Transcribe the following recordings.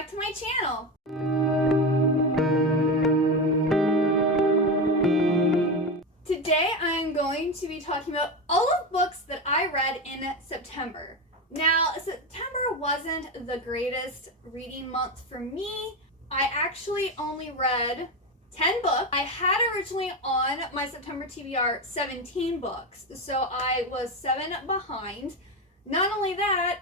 back to my channel. Today I'm going to be talking about all of the books that I read in September. Now, September wasn't the greatest reading month for me. I actually only read 10 books. I had originally on my September TBR 17 books, so I was 7 behind. Not only that,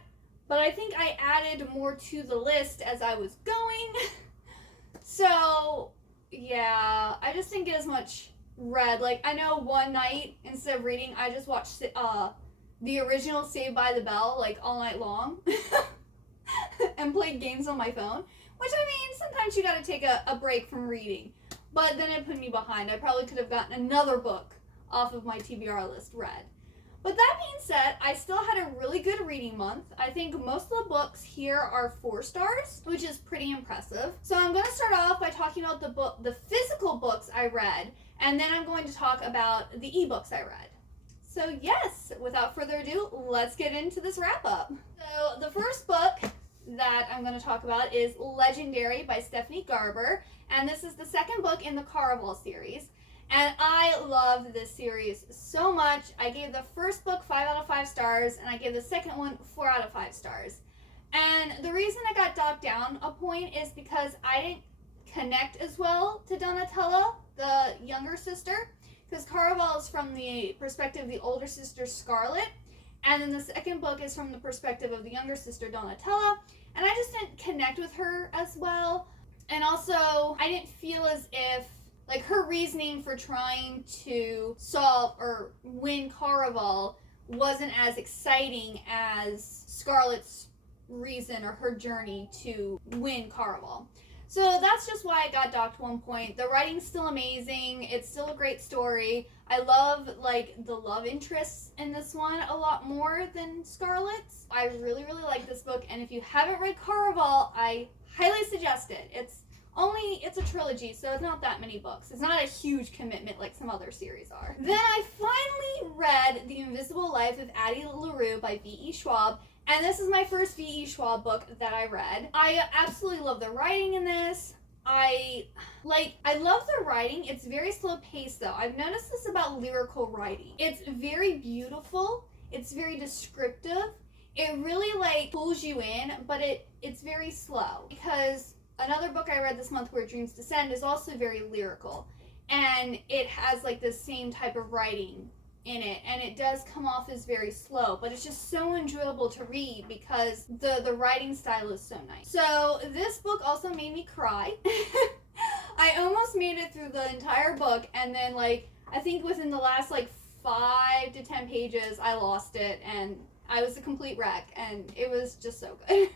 but I think I added more to the list as I was going. So, yeah, I just didn't get as much read. Like, I know one night, instead of reading, I just watched the original Saved by the Bell, like, all night long. And played games on my phone. Which, I mean, sometimes you gotta take a break from reading. But then it put me behind. I probably could have gotten another book off of my TBR list read. But that being said, I still had a really good reading month. I think most of the books here are 4 stars, which is pretty impressive. So I'm going to start off by talking about the physical books I read, and then I'm going to talk about the ebooks I read. So yes, without further ado, let's get into this wrap-up. So the first book that I'm going to talk about is Legendary by Stephanie Garber, and this is the second book in the Caraval series. And I loved this series so much. I gave the first book 5 out of 5 stars, and I gave the second one 4 out of 5 stars. And the reason I got docked down a point is because I didn't connect as well to Donatella, the younger sister, because Caraval is from the perspective of the older sister Scarlet, and then the second book is from the perspective of the younger sister Donatella, and I just didn't connect with her as well. And also, I didn't feel as if like her reasoning for trying to solve or win Caraval wasn't as exciting as Scarlet's reason or her journey to win Caraval. So that's just why I got docked 1 point. The writing's still amazing. It's still a great story. I love like the love interests in this one a lot more than Scarlet's. I really, really like this book, and if you haven't read Caraval, I highly suggest it. It's a trilogy, so it's not that many books. It's not a huge commitment like some other series are. Then I finally read The Invisible Life of Addie LaRue by V.E. Schwab, and this is my first V.E. Schwab book that I read. I absolutely love the writing in this. I love the writing. It's very slow paced though. I've noticed this about lyrical writing. It's very beautiful. It's very descriptive. It really like pulls you in, but it's very slow because another book I read this month, Where Dreams Descend, is also very lyrical, and it has like the same type of writing in it, and it does come off as very slow, but it's just so enjoyable to read because the writing style is so nice. So this book also made me cry. I almost made it through the entire book, and then like I think within the last like 5 to 10 pages I lost it, and I was a complete wreck, and it was just so good.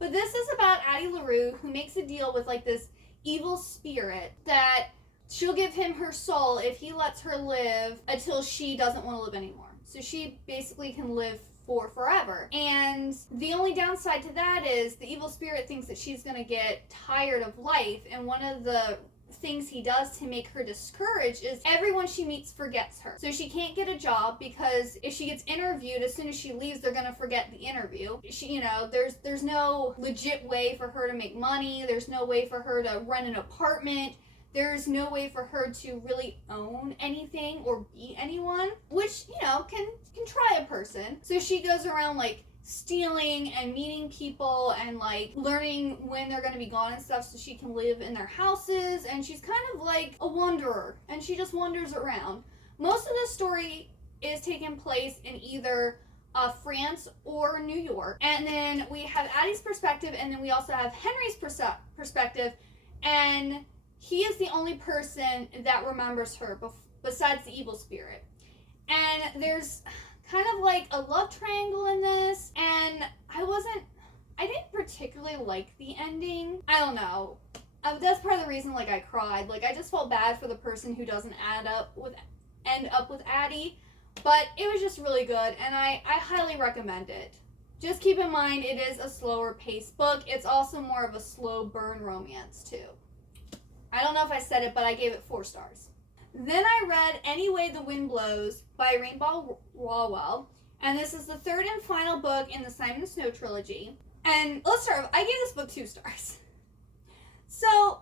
But this is about Addie LaRue, who makes a deal with like this evil spirit that she'll give him her soul if he lets her live until she doesn't want to live anymore. So she basically can live for forever. And the only downside to that is the evil spirit thinks that she's going to get tired of life, and one of the things he does to make her discouraged is everyone she meets forgets her. So she can't get a job because if she gets interviewed, as soon as she leaves, they're gonna forget the interview. She, there's no legit way for her to make money. There's no way for her to run an apartment. There's no way for her to really own anything or be anyone, which, can try a person. So she goes around like stealing and meeting people and like learning when they're going to be gone and stuff so she can live in their houses, and she's kind of like a wanderer and she just wanders around. Most of the story is taking place in either France or New York, and then we have Addie's perspective, and then we also have Henry's perspective, and he is the only person that remembers her besides the evil spirit. And there's kind of like a love triangle in this, and I didn't particularly like the ending. I don't know. That's part of the reason like I cried. Like I just felt bad for the person who doesn't end up with Addie, but it was just really good, and I highly recommend it. Just keep in mind it is a slower paced book. It's also more of a slow burn romance too. I don't know if I said it, but I gave it 4 stars. Then I read Any Way the Wind Blows by Rainbow Rowell, and this is the 3rd and final book in the Simon & Snow trilogy. And let's start. I gave this book 2 stars. So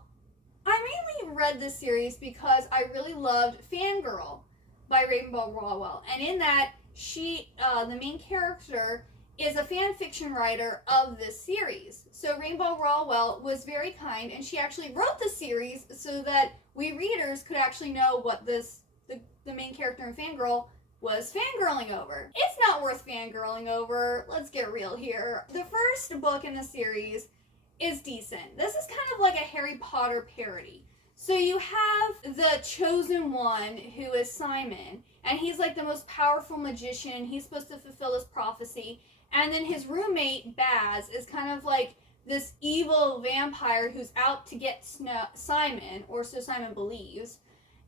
I mainly read this series because I really loved Fangirl by Rainbow Rowell, and in that she, the main character, is a fan fiction writer of this series. So Rainbow Rowell was very kind, and she actually wrote the series so that we readers could actually know what the main character in Fangirl was fangirling over. It's not worth fangirling over. Let's get real here. The first book in the series is decent. This is kind of like a Harry Potter parody. So you have the chosen one, who is Simon, and he's like the most powerful magician. He's supposed to fulfill this prophecy. And then his roommate, Baz, is kind of like this evil vampire who's out to get Simon, or so Simon believes.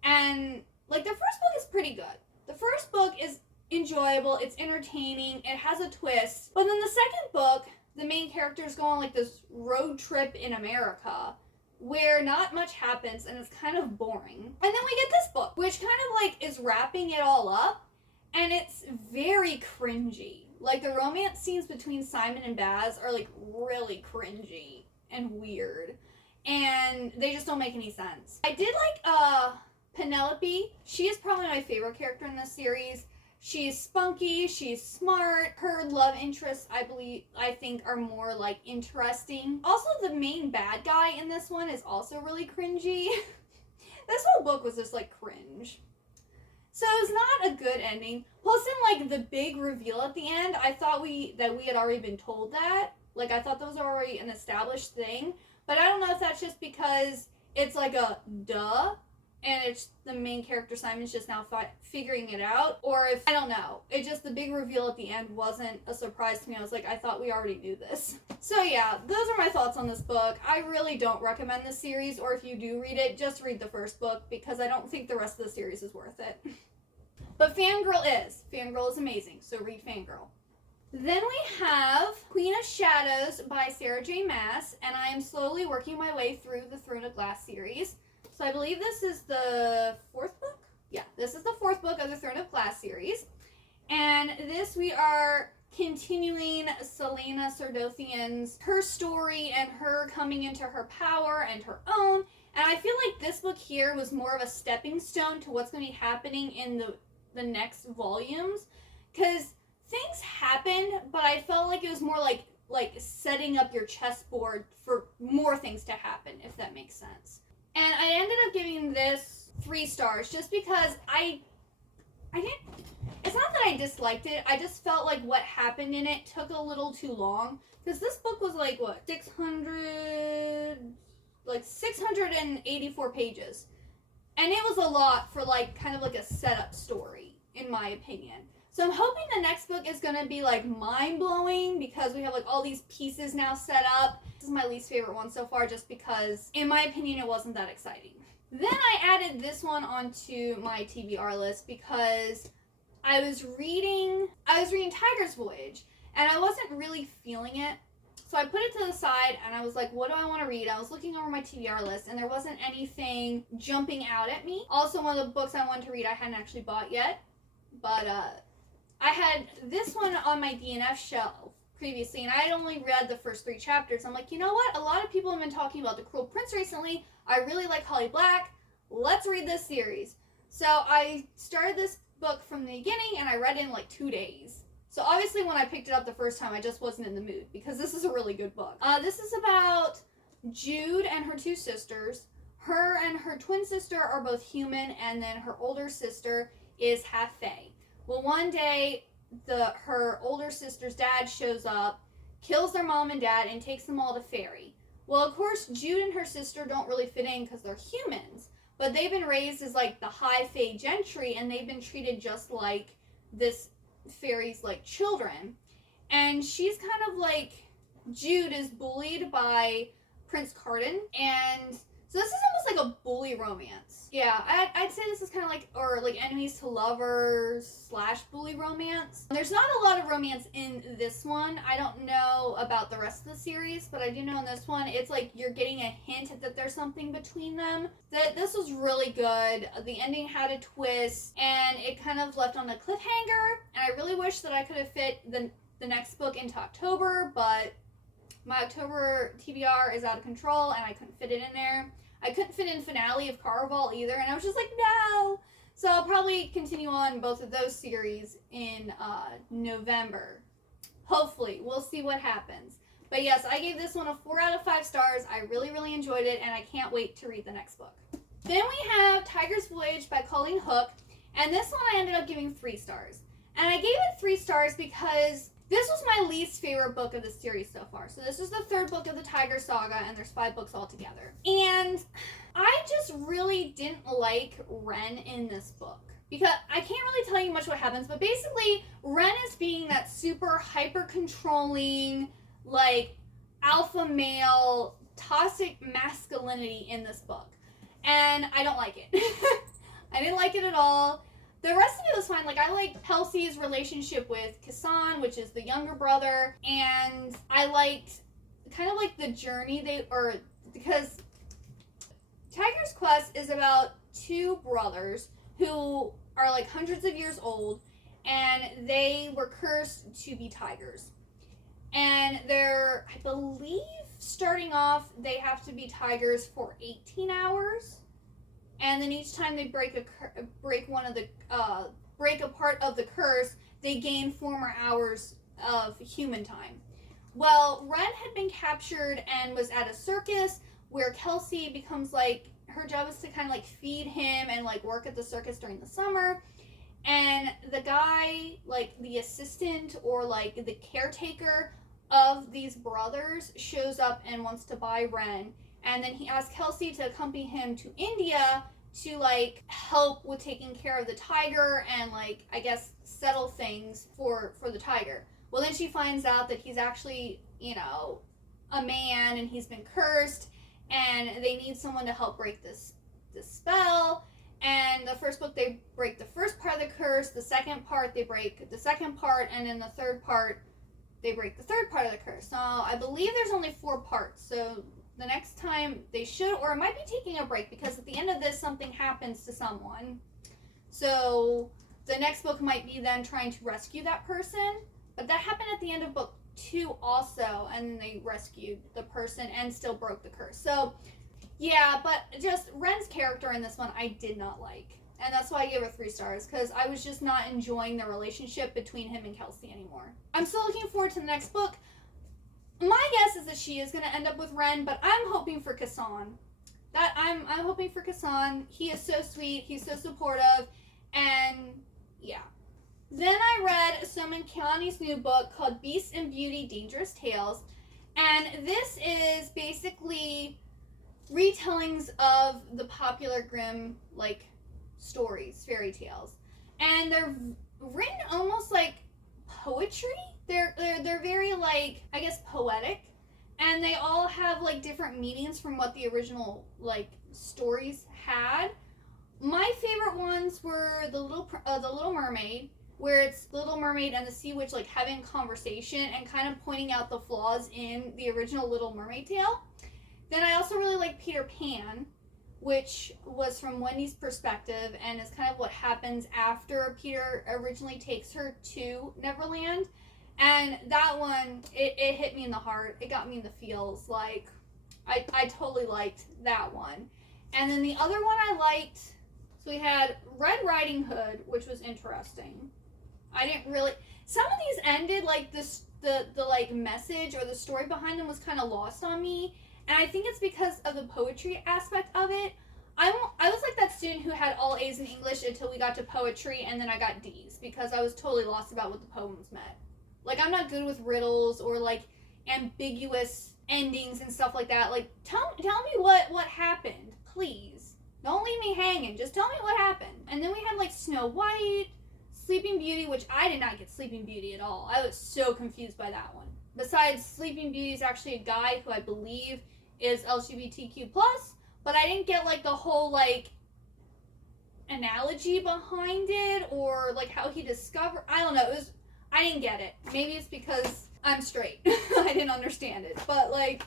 And like the first book is pretty good. The first book is enjoyable, it's entertaining, it has a twist. But then the second book, the main characters go on like this road trip in America where not much happens and it's kind of boring. And then we get this book, which kind of like is wrapping it all up, and it's very cringy. Like the romance scenes between Simon and Baz are like really cringy and weird, and they just don't make any sense. I did like Penelope. She is probably my favorite character in this series. She's spunky, she's smart. Her love interests, I think, are more like interesting. Also, the main bad guy in this one is also really cringy. This whole book was just like cringe. So it's not a good ending. Plus, in like the big reveal at the end, I thought we had already been told that. Like I thought that was already an established thing. But I don't know if that's just because it's like a duh, and it's the main character Simon's just now figuring it out, or if, I don't know. It just, the big reveal at the end wasn't a surprise to me. I was like, I thought we already knew this. So yeah, those are my thoughts on this book. I really don't recommend this series, or if you do read it, just read the first book, because I don't think the rest of the series is worth it. But Fangirl is amazing, so read Fangirl. Then we have Queen of Shadows by Sarah J. Maas, and I am slowly working my way through the Throne of Glass series. So I believe this is the 4th book? Yeah, this is the 4th book of the Throne of Glass series. And this, we are continuing Celaena Sardothion's, her story and her coming into her power and her own. And I feel like this book here was more of a stepping stone to what's going to be happening in the next volumes. Because things happened, but I felt like it was more like setting up your chessboard for more things to happen, if that makes sense. And I ended up giving this 3 stars just because I didn't, it's not that I disliked it, I just felt like what happened in it took a little too long. Because this book was like, what, 684 pages. And it was a lot for like, kind of like a setup story, in my opinion. So I'm hoping the next book is going to be like mind-blowing, because we have like all these pieces now set up. This is my least favorite one so far, just because, in my opinion, it wasn't that exciting. Then I added this one onto my TBR list because I was reading Tiger's Voyage, and I wasn't really feeling it. So I put it to the side, and I was like, what do I want to read? I was looking over my TBR list, and there wasn't anything jumping out at me. Also, one of the books I wanted to read I hadn't actually bought yet, but I had this one on my DNF shelf previously, and I had only read the first 3 chapters. I'm like, you know what? A lot of people have been talking about The Cruel Prince recently. I really like Holly Black. Let's read this series. So I started this book from the beginning, and I read it in like 2 days. So obviously when I picked it up the first time, I just wasn't in the mood, because this is a really good book. This is about Jude and her 2 sisters. Her and her twin sister are both human, and then her older sister is half fae. Well, one day, her older sister's dad shows up, kills their mom and dad, and takes them all to Fairy. Well, of course, Jude and her sister don't really fit in because they're humans, but they've been raised as like the high fae gentry, and they've been treated just like this fairy's like children. And she's kind of like, Jude is bullied by Prince Carden, and so this is almost like a bully romance. Yeah, I'd say this is kind of like, or like enemies to lovers / bully romance. There's not a lot of romance in this one. I don't know about the rest of the series, but I do know in this one, it's like you're getting a hint that there's something between them. That this was really good. The ending had a twist, and it kind of left on a cliffhanger, and I really wish that I could have fit the next book into October, but My October TBR is out of control, and I couldn't fit it in there. I couldn't fit in Finale of Caraval either, and I was just like, no! So I'll probably continue on both of those series in November. Hopefully. We'll see what happens. But yes, I gave this one a 4 out of 5 stars. I really, really enjoyed it, and I can't wait to read the next book. Then we have Tiger's Voyage by Colleen Hook, and this one I ended up giving 3 stars. And I gave it 3 stars because this was my least favorite book of the series so far. So this is the 3rd book of the Tiger Saga, and there's 5 books altogether. And I just really didn't like Ren in this book. Because I can't really tell you much what happens, but basically Ren is being that super hyper-controlling, like, alpha male, toxic masculinity in this book. And I don't like it. I didn't like it at all. The rest of it was fine. Like, I liked Kelsey's relationship with Kassan, which is the younger brother, and I liked kind of like the journey because Tiger's Quest is about 2 brothers who are like hundreds of years old, and they were cursed to be tigers. And they're, I believe, starting off, they have to be tigers for 18 hours. And then each time they break a part of the curse, they gain 4 more hours of human time. Well, Ren had been captured and was at a circus where Kelsey becomes like, her job is to kind of like feed him and like work at the circus during the summer. And the guy, like the assistant or like the caretaker of these brothers, shows up and wants to buy Ren. And then he asks Kelsey to accompany him to India to like help with taking care of the tiger and like, I guess, settle things for the tiger. Well, then she finds out that he's actually, you know, a man and he's been cursed, and they need someone to help break this spell. And the first book, they break the first part of the curse. The second part, they break the second part. And in the third part, they break the third part of the curse. So I believe there's only 4 parts. So the next time they should, or it might be taking a break, because at the end of this, something happens to someone. So the next book might be then trying to rescue that person. But that happened at the end of book 2 also, and they rescued the person and still broke the curse. So yeah, but just Ren's character in this one I did not like. And that's why I gave her 3 stars, because I was just not enjoying the relationship between him and Kelsey anymore. I'm still looking forward to the next book. My guess is that she is going to end up with Ren, but I'm hoping for Kassan. I'm hoping for Kassan. He is so sweet. He's so supportive. And yeah. Then I read Soman Kiani's new book called Beast and Beauty, Dangerous Tales. And this is basically retellings of the popular Grimm, like, stories, fairy tales. And they're written almost like poetry. They're very, like, I guess, poetic. And they all have, like, different meanings from what the original, like, stories had. My favorite ones were the Little Mermaid, where it's the Little Mermaid and the Sea Witch, like, having conversation and kind of pointing out the flaws in the original Little Mermaid tale. Then I also really like Peter Pan, which was from Wendy's perspective and is kind of what happens after Peter originally takes her to Neverland. And that one, it hit me in the heart. It got me in the feels. Like, I totally liked that one. And then the other one I liked, so we had Red Riding Hood, which was interesting. I didn't really, some of these ended, like, the like, message or the story behind them was kind of lost on me. And I think it's because of the poetry aspect of it. I was like that student who had all A's in English until we got to poetry, and then I got D's because I was totally lost about what the poems meant. Like, I'm not good with riddles or, like, ambiguous endings and stuff like that. Like, tell me what happened, please. Don't leave me hanging. Just tell me what happened. And then we had, like, Snow White, Sleeping Beauty, which I did not get Sleeping Beauty at all. I was so confused by that one. Besides, Sleeping Beauty is actually a guy who I believe is LGBTQ+, but I didn't get, like, the whole, like, analogy behind it or, like, how he discovered, I don't know, I didn't get it. Maybe it's because I'm straight. I didn't understand it, but, like,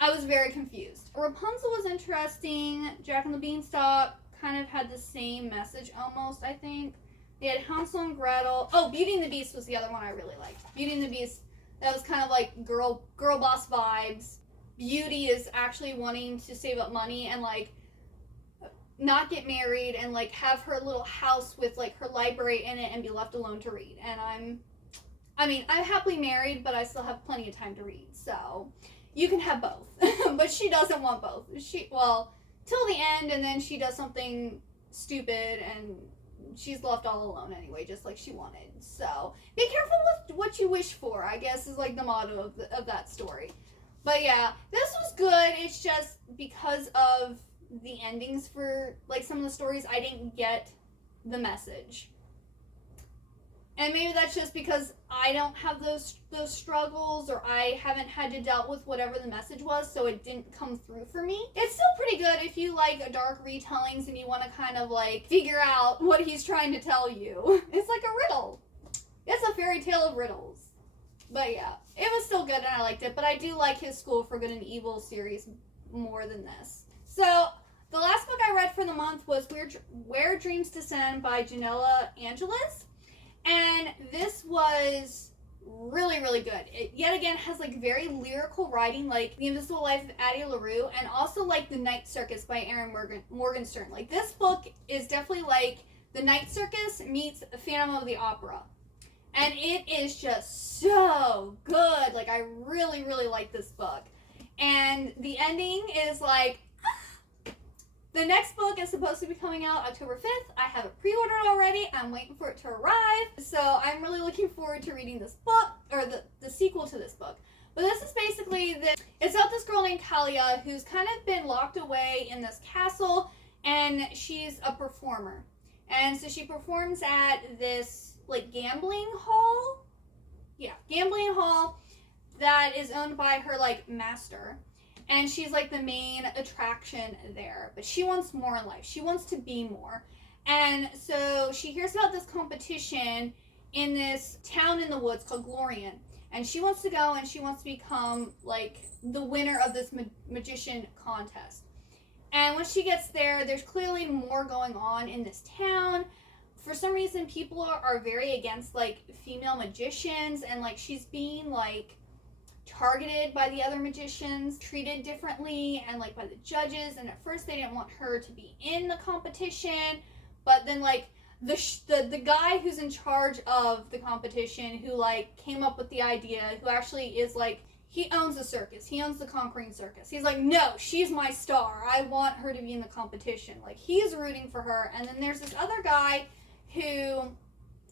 I was very confused. Rapunzel was interesting. Jack and the Beanstalk kind of had the same message almost, I think. They had Hansel and Gretel. Oh, Beauty and the Beast was the other one I really liked. Beauty and the Beast, that was kind of like girl boss vibes. Beauty is actually wanting to save up money and like not get married and like have her little house with like her library in it and be left alone to read. And I'm happily married, but I still have plenty of time to read. So you can have both. But she doesn't want both. Till the end, and then she does something stupid and she's left all alone anyway, just like she wanted. So be careful with what you wish for, I guess, is like the motto of that story. But yeah, this was good. It's just because of the endings for like some of the stories, I didn't get the message. And maybe that's just because I don't have those struggles, or I haven't had to deal with whatever the message was, so it didn't come through for me. It's still pretty good if you like dark retellings and you want to kind of like figure out what he's trying to tell you. It's like a riddle. It's a fairy tale of riddles. But yeah, it was still good and I liked it, but I do like his School for Good and Evil series more than this. So the last book I read for the month was Where Dreams Descend by Janella Angeles. And this was really, really good. It yet again has like very lyrical writing, like The Invisible Life of Addie LaRue, and also like The Night Circus by Erin Morgenstern. Like this book is definitely like The Night Circus meets Phantom of the Opera. And it is just so good. Like I really, really like this book. And the ending is like, the next book is supposed to be coming out October 5th. I have it pre-ordered already. I'm waiting for it to arrive. So I'm really looking forward to reading this book, or the sequel to this book. But this is basically it's about this girl named Kalia who's kind of been locked away in this castle, and she's a performer. And so she performs at this like gambling hall. Yeah, gambling hall that is owned by her like master. And she's like the main attraction there. But she wants more in life. She wants to be more. And so she hears about this competition in this town in the woods called Glorion. And she wants to go and she wants to become like the winner of this magician contest. And when she gets there, there's clearly more going on in this town. For some reason, people are very against like female magicians. And like she's being like targeted by the other magicians, treated differently, and like by the judges. And at first they didn't want her to be in the competition, but then like the guy who's in charge of the competition, who like came up with the idea, who actually is like, he owns the circus, he owns the Conquering Circus, he's like, no, she's my star, I want her to be in the competition. Like he's rooting for her. And then there's this other guy who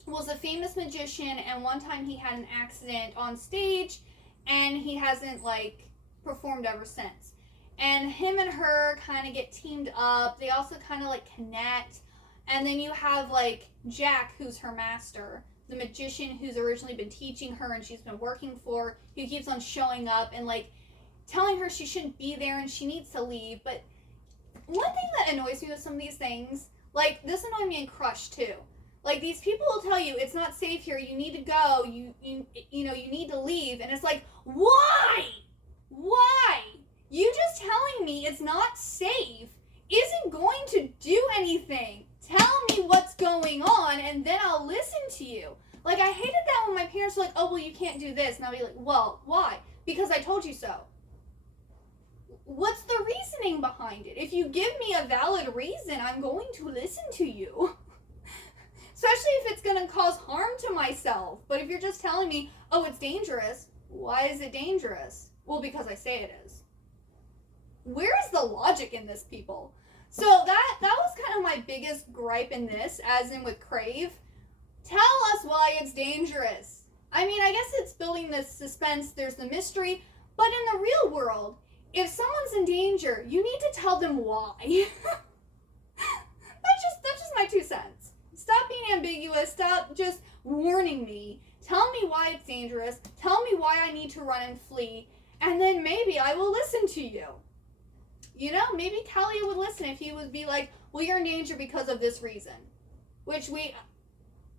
was a famous magician, and one time he had an accident on stage and he hasn't like performed ever since. And him and her kind of get teamed up. They also kind of like connect. And then you have like Jack, who's her master, the magician who's originally been teaching her and she's been working for, who keeps on showing up and like telling her she shouldn't be there and she needs to leave. But one thing that annoys me with some of these things, like this annoyed me in Crush too. Like these people will tell you it's not safe here, you need to go, you know, you need to leave, and it's like, why? You just telling me it's not safe isn't going to do anything. Tell me what's going on and then I'll listen to you. Like I hated that when my parents were like, oh well, you can't do this, and I'll be like, well, why? Because I told you so. What's the reasoning behind it? If you give me a valid reason, I'm going to listen to you. Especially if it's going to cause harm to myself. But if you're just telling me, oh, it's dangerous, why is it dangerous? Well, because I say it is. Where is the logic in this, people? So that was kind of my biggest gripe in this, as in with Crave. Tell us why it's dangerous. I mean, I guess it's building the suspense, there's the mystery, but in the real world, if someone's in danger, you need to tell them why. That's just my 2 cents. Stop being ambiguous. Stop just warning me. Tell me why it's dangerous. Tell me why I need to run and flee. And then maybe I will listen to you. You know, maybe Kalia would listen if he would be like, well, you're in danger because of this reason. Which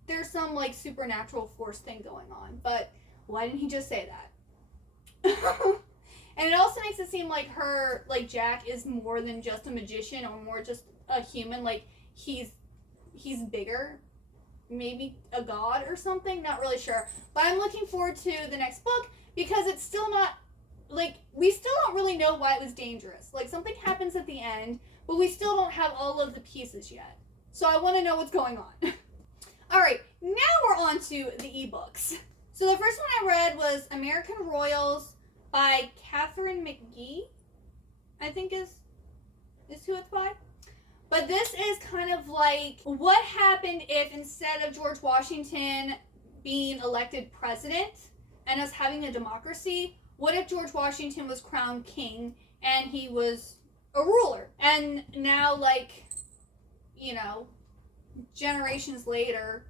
there's some like supernatural force thing going on. But why didn't he just say that? And it also makes it seem like Jack is more than just a magician or more just a human. Like he's bigger, maybe a god or something, not really sure. But I'm looking forward to the next book because it's still not, like, we still don't really know why it was dangerous. Like, something happens at the end, but we still don't have all of the pieces yet. So I want to know what's going on. Alright, now we're on to the ebooks. So the first one I read was American Royals by Catherine McGee, I think is who it's by. But this is kind of like what happened if instead of George Washington being elected president and us having a democracy, what if George Washington was crowned king and he was a ruler? And now, like, you know, generations later,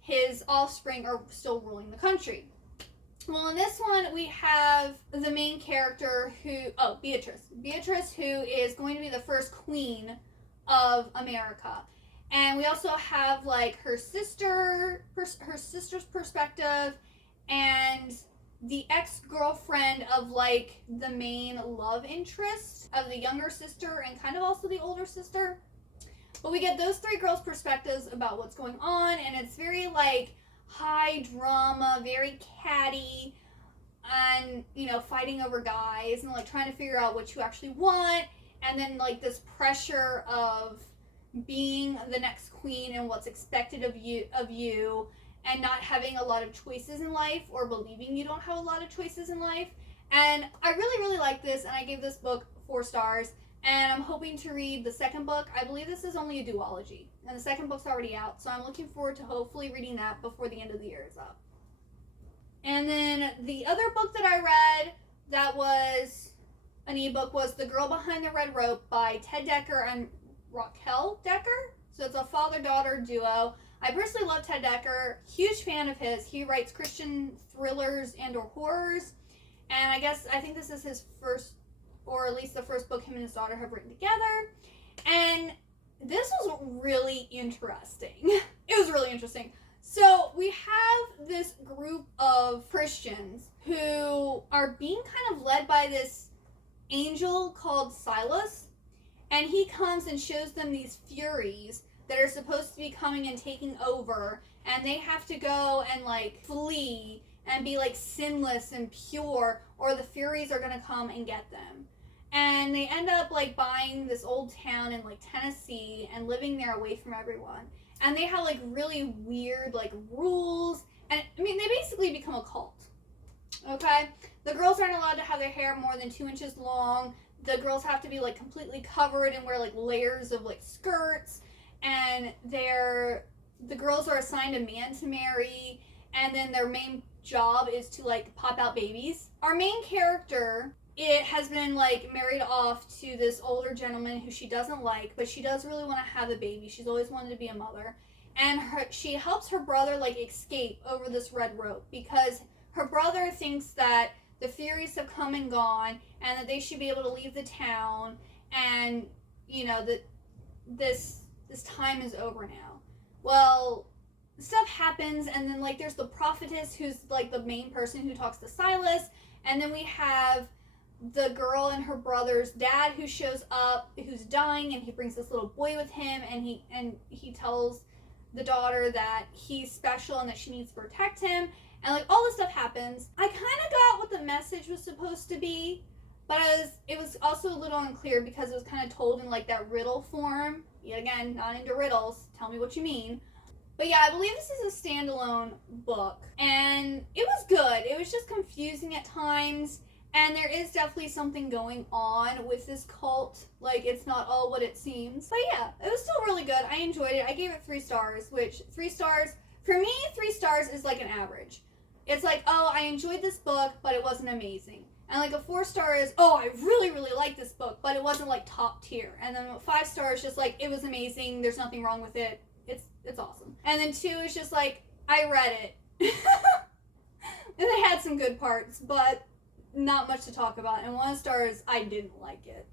his offspring are still ruling the country. Well, in this one, we have the main character Beatrice. Beatrice, who is going to be the first queen of America. And we also have, like, her sister's perspective, and the ex-girlfriend of, like, the main love interest of the younger sister and kind of also the older sister. But we get those three girls' perspectives about what's going on, and it's very, like, high drama, very catty, and, you know, fighting over guys, and, like, trying to figure out what you actually want, and then, like, this pressure of being the next queen and what's expected of you, and not having a lot of choices in life, or believing you don't have a lot of choices in life. And I really, really like this, and I gave this book 4 stars. And I'm hoping to read the second book. I believe this is only a duology, and the second book's already out, so I'm looking forward to hopefully reading that before the end of the year is up. And then the other book that I read that was an ebook was The Girl Behind the Red Rope by Ted Dekker and Raquel Dekker. So it's a father-daughter duo. I personally love Ted Dekker, huge fan of his. He writes Christian thrillers and or horrors, and I think this is his first, or at least the first book him and his daughter have written together. And this was really interesting. It was really interesting. So we have this group of Christians who are being kind of led by this angel called Silas. And he comes and shows them these Furies that are supposed to be coming and taking over. And they have to go and, like, flee and be, like, sinless and pure, or the Furies are going to come and get them. And they end up, like, buying this old town in, like, Tennessee and living there away from everyone. And they have, like, really weird, like, rules. And, I mean, they basically become a cult. Okay? The girls aren't allowed to have their hair more than 2 inches long. The girls have to be, like, completely covered and wear, like, layers of, like, skirts. And the girls are assigned a man to marry. And then their main job is to, like, pop out babies. Our main character, it has been, like, married off to this older gentleman who she doesn't like, but she does really want to have a baby. She's always wanted to be a mother. And she helps her brother, like, escape over this red rope, because her brother thinks that the Furies have come and gone, and that they should be able to leave the town, and, you know, that this time is over now. Well, stuff happens, and then, like, there's the prophetess who's, like, the main person who talks to Silas, and then we have the girl and her brother's dad who shows up, who's dying, and he brings this little boy with him, and he tells the daughter that he's special and that she needs to protect him, and, like, all this stuff happens. I kind of got what the message was supposed to be, but it was also a little unclear because it was kind of told in, like, that riddle form. Yet again, not into riddles. Tell me what you mean. But yeah, I believe this is a standalone book, and it was good. It was just confusing at times. And there is definitely something going on with this cult. Like, it's not all what it seems. But yeah, it was still really good. I enjoyed it. I gave it 3 stars, which 3 stars, for me, 3 stars is like an average. It's like, oh, I enjoyed this book, but it wasn't amazing. And like a 4 star is, oh, I really, really liked this book, but it wasn't like top tier. And then 5 stars just like, it was amazing. There's nothing wrong with it. It's awesome. And then 2 is just like, I read it. And it had some good parts, but not much to talk about. And 1 star is, I didn't like it.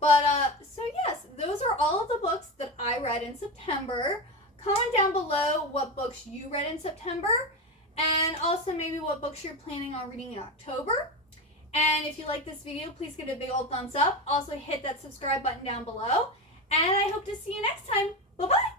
But, so yes, those are all of the books that I read in September. Comment down below what books you read in September, and also maybe what books you're planning on reading in October. And if you like this video, please give it a big old thumbs up. Also hit that subscribe button down below. And I hope to see you next time. Bye-bye!